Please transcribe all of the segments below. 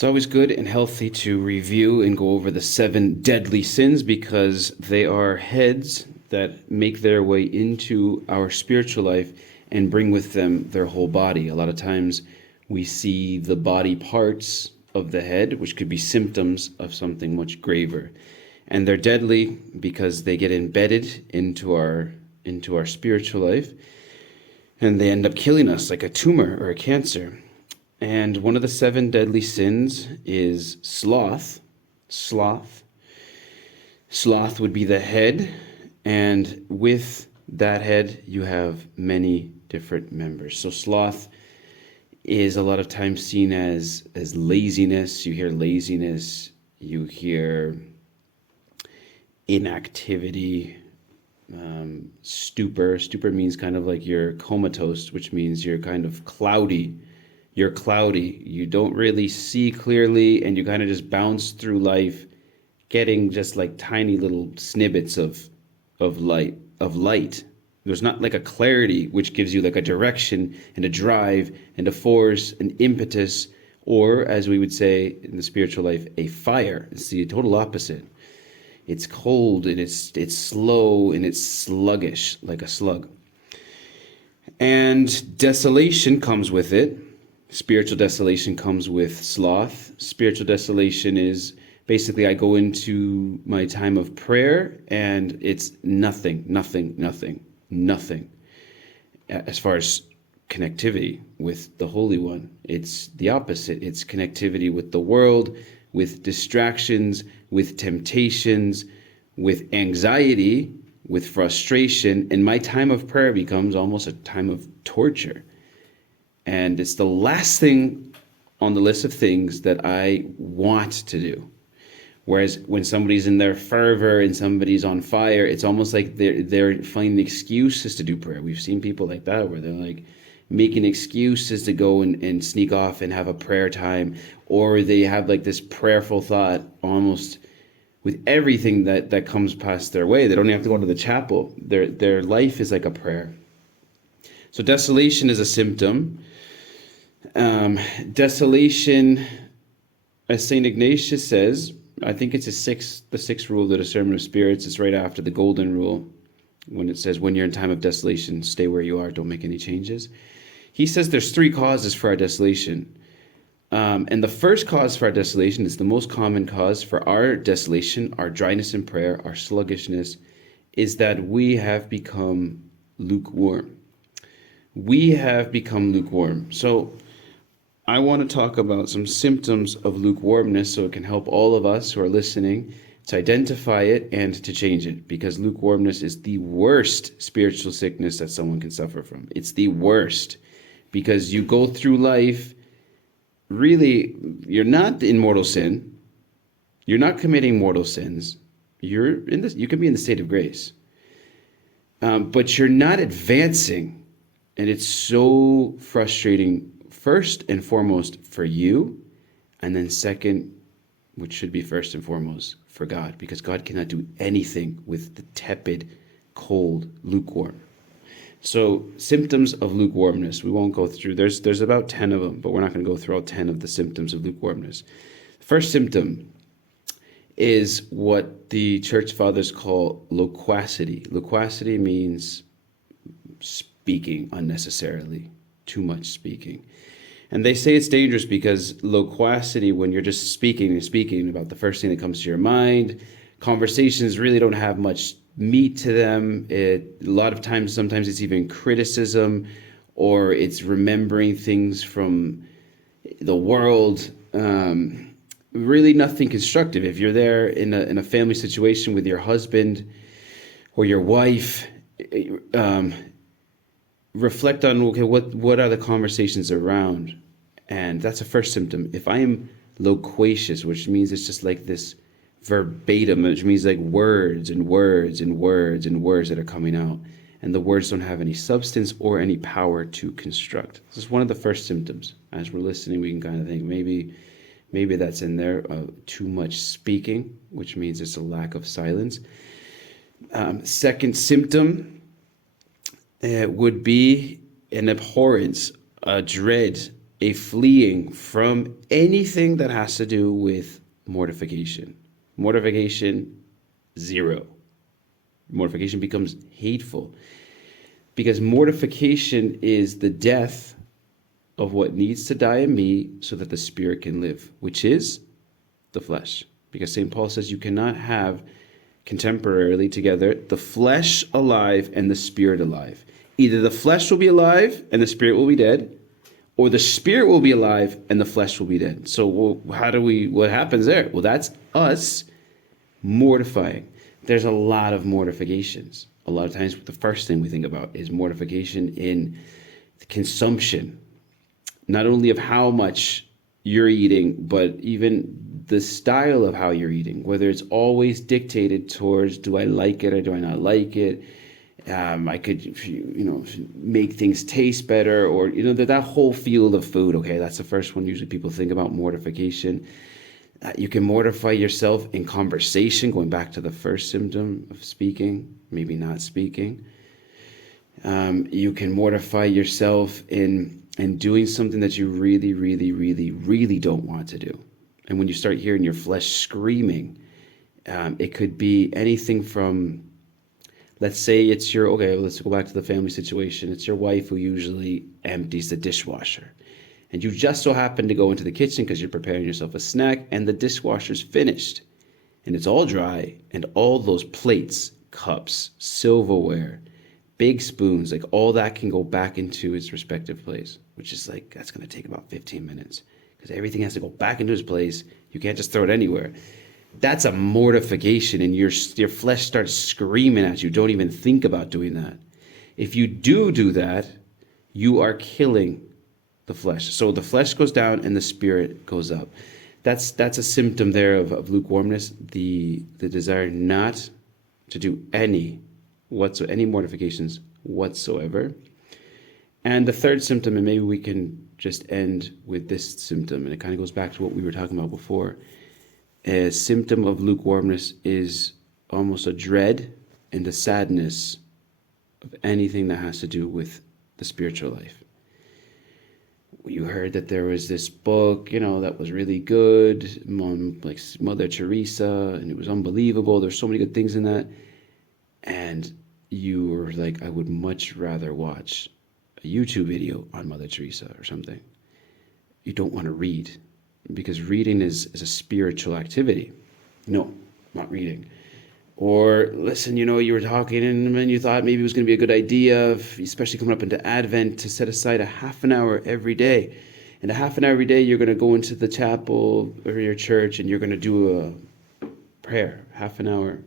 It's always good and healthy to review and go over the 7 deadly sins because they are heads that make their way into our spiritual life and bring with them their whole body. A lot of times we see the body parts of the head, which could be symptoms of something much graver. And they're deadly because they get embedded into our spiritual life, and they end up killing us like a tumor or a cancer. And one of the 7 deadly sins is sloth. Sloth would be the head, and with that head you have many different members. So sloth is a lot of times seen as laziness. You hear laziness, you hear inactivity, stupor. Stupor means kind of like you're comatose, which means you're kind of cloudy. You're cloudy. You don't really see clearly, and you kind of just bounce through life, getting just like tiny little snippets of light. There's not like a clarity which gives you like a direction and a drive and a force, an impetus, or as we would say in the spiritual life, a fire. It's the total opposite. It's cold and it's slow and it's sluggish, like a slug. And desolation comes with it. Spiritual desolation comes with sloth. Spiritual desolation is basically I go into my time of prayer and it's nothing. As far as connectivity with the Holy One, it's the opposite. It's connectivity with the world, with distractions, with temptations, with anxiety, with frustration. And my time of prayer becomes almost a time of torture. And it's the last thing on the list of things that I want to do. Whereas when somebody's in their fervor and somebody's on fire, it's almost like they're finding excuses to do prayer. We've seen people like that where they're like making excuses to go and sneak off and have a prayer time, or they have like this prayerful thought almost with everything that comes past their way. They don't even have to go into the chapel. Their life is like a prayer. So desolation is a symptom. Desolation, as St. Ignatius says, I think it's the sixth rule of the discernment of spirits. It's right after the golden rule when it says, when you're in time of desolation, stay where you are, don't make any changes. He says there's 3 causes for our desolation. And the first cause for our desolation is the most common cause for our desolation, our dryness in prayer, our sluggishness, is that we have become lukewarm. We have become lukewarm. So I want to talk about some symptoms of lukewarmness so it can help all of us who are listening to identify it and to change it, because lukewarmness is the worst spiritual sickness that someone can suffer from. It's the worst because you go through life, really, you're not in mortal sin. You're not committing mortal sins. You can be in the state of grace. But you're not advancing. And it's so frustrating, first and foremost for you, and then second, which should be first and foremost, for God, because God cannot do anything with the tepid, cold, lukewarm. So symptoms of lukewarmness, we won't go through. There's about 10 of them, but we're not going to go through all 10 of the symptoms of lukewarmness. The first symptom is what the church fathers call loquacity. Loquacity means speaking unnecessarily, too much speaking. And they say it's dangerous because loquacity, when you're just speaking about the first thing that comes to your mind, conversations really don't have much meat to them. A lot of times, sometimes it's even criticism, or it's remembering things from the world. Really nothing constructive. If you're there in a family situation with your husband or your wife, reflect on, okay, what are the conversations around? And that's a first symptom. If I am loquacious, which means it's just like this verbatim, which means like words and words and words and words that are coming out, and the words don't have any substance or any power to construct. This is one of the first symptoms. As we're listening, we can kind of think maybe that's in there. Too much speaking, which means it's a lack of silence. Second symptom would be an abhorrence, a dread a fleeing from anything that has to do with mortification. Mortification, zero. Mortification becomes hateful because mortification is the death of what needs to die in me so that the spirit can live, which is the flesh. Because St. Paul says you cannot have contemporarily together the flesh alive and the spirit alive. Either the flesh will be alive and the spirit will be dead, or the spirit will be alive and the flesh will be dead. So what happens there? Well, that's us mortifying. There's a lot of mortifications. A lot of times the first thing we think about is mortification in consumption, not only of how much you're eating, but even the style of how you're eating, whether it's always dictated towards, do I like it or do I not like it? I could, make things taste better, or, that whole field of food. Okay, that's the first one usually people think about, mortification. You can mortify yourself in conversation, going back to the first symptom of speaking, maybe not speaking. You can mortify yourself in doing something that you really, really, really, really don't want to do. And when you start hearing your flesh screaming, it could be anything from, let's say it's let's go back to the family situation. It's your wife who usually empties the dishwasher. And you just so happen to go into the kitchen because you're preparing yourself a snack, and the dishwasher's finished. And it's all dry, and all those plates, cups, silverware, big spoons, like all that can go back into its respective place, which is like, that's going to take about 15 minutes because everything has to go back into its place. You can't just throw it anywhere. That's a mortification, and your flesh starts screaming at you. Don't even think about doing that. If you do that, you are killing the flesh. So the flesh goes down and the spirit goes up. That's a symptom there of lukewarmness, the desire not to do any mortifications whatsoever. And the third symptom, and maybe we can just end with this symptom, and it kind of goes back to what we were talking about before. A symptom of lukewarmness is almost a dread and a sadness of anything that has to do with the spiritual life. You heard that there was this book, that was really good, like Mother Teresa, and it was unbelievable. There's so many good things in that. And you were like, I would much rather watch a YouTube video on Mother Teresa or something. You don't want to read, because reading is a spiritual activity. No, not reading. Or listen, you were talking and you thought maybe it was going to be a good idea, especially coming up into Advent, to set aside a half an hour every day. And a half an hour every day, you're going to go into the chapel or your church and you're going to do a prayer, half an hour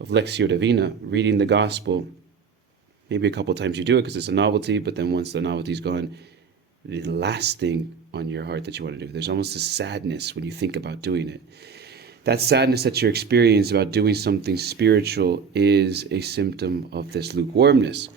of Lectio Divina, reading the gospel. Maybe a couple of times you do it because it's a novelty, but then once the novelty's gone, the last thing on your heart that you want to do, there's almost a sadness when you think about doing it. That sadness that you're experiencing about doing something spiritual is a symptom of this lukewarmness.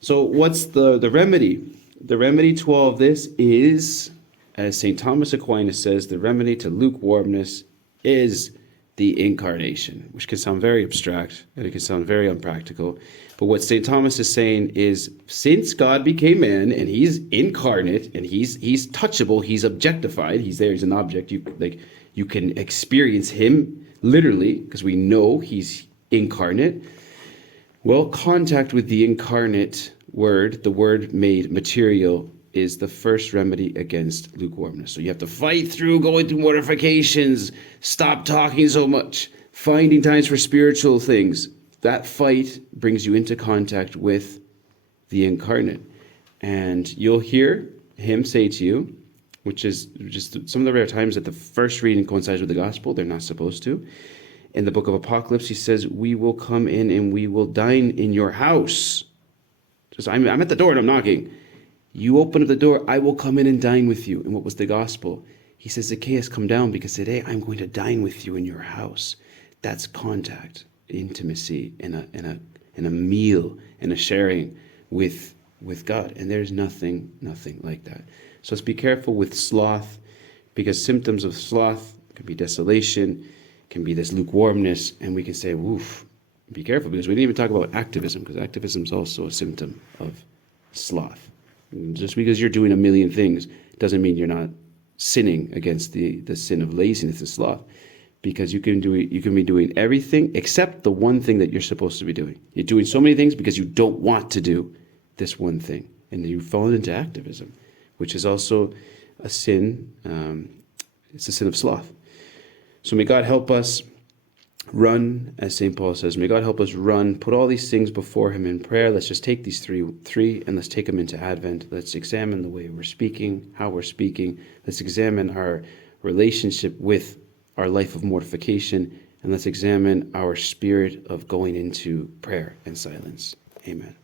So what's the remedy? The remedy to all of this is, as St. Thomas Aquinas says, the remedy to lukewarmness is the incarnation, which can sound very abstract and it can sound very unpractical. But what St. Thomas is saying is, since God became man and he's incarnate and he's touchable, he's objectified, he's there, he's an object, you can experience him literally because we know he's incarnate. Well, contact with the incarnate word, the word made material, is the first remedy against lukewarmness. So you have to fight through going through mortifications, stop talking so much, finding times for spiritual things. That fight brings you into contact with the incarnate. And you'll hear him say to you, which is just some of the rare times that the first reading coincides with the gospel. They're not supposed to. In the book of Apocalypse, he says, we will come in and we will dine in your house. Just, I'm at the door and I'm knocking. You open up the door, I will come in and dine with you. And what was the gospel? He says, Zacchaeus, come down because today I'm going to dine with you in your house. That's contact, intimacy, and a meal and a sharing with God. And there's nothing like that. So let's be careful with sloth, because symptoms of sloth can be desolation, can be this lukewarmness, and we can say, woof, be careful, because we didn't even talk about activism, because activism is also a symptom of sloth. Just because you're doing a million things doesn't mean you're not sinning against the sin of laziness and sloth, because you can be doing everything except the one thing that you're supposed to be doing. You're doing so many things because you don't want to do this one thing, and then you've fallen into activism, which is also a sin. It's a sin of sloth. So may God help us run, as St. Paul says, may God help us run, put all these things before him in prayer. Let's just take these three and let's take them into Advent. Let's examine the way we're speaking, how we're speaking. Let's examine our relationship with our life of mortification, and let's examine our spirit of going into prayer and silence. Amen.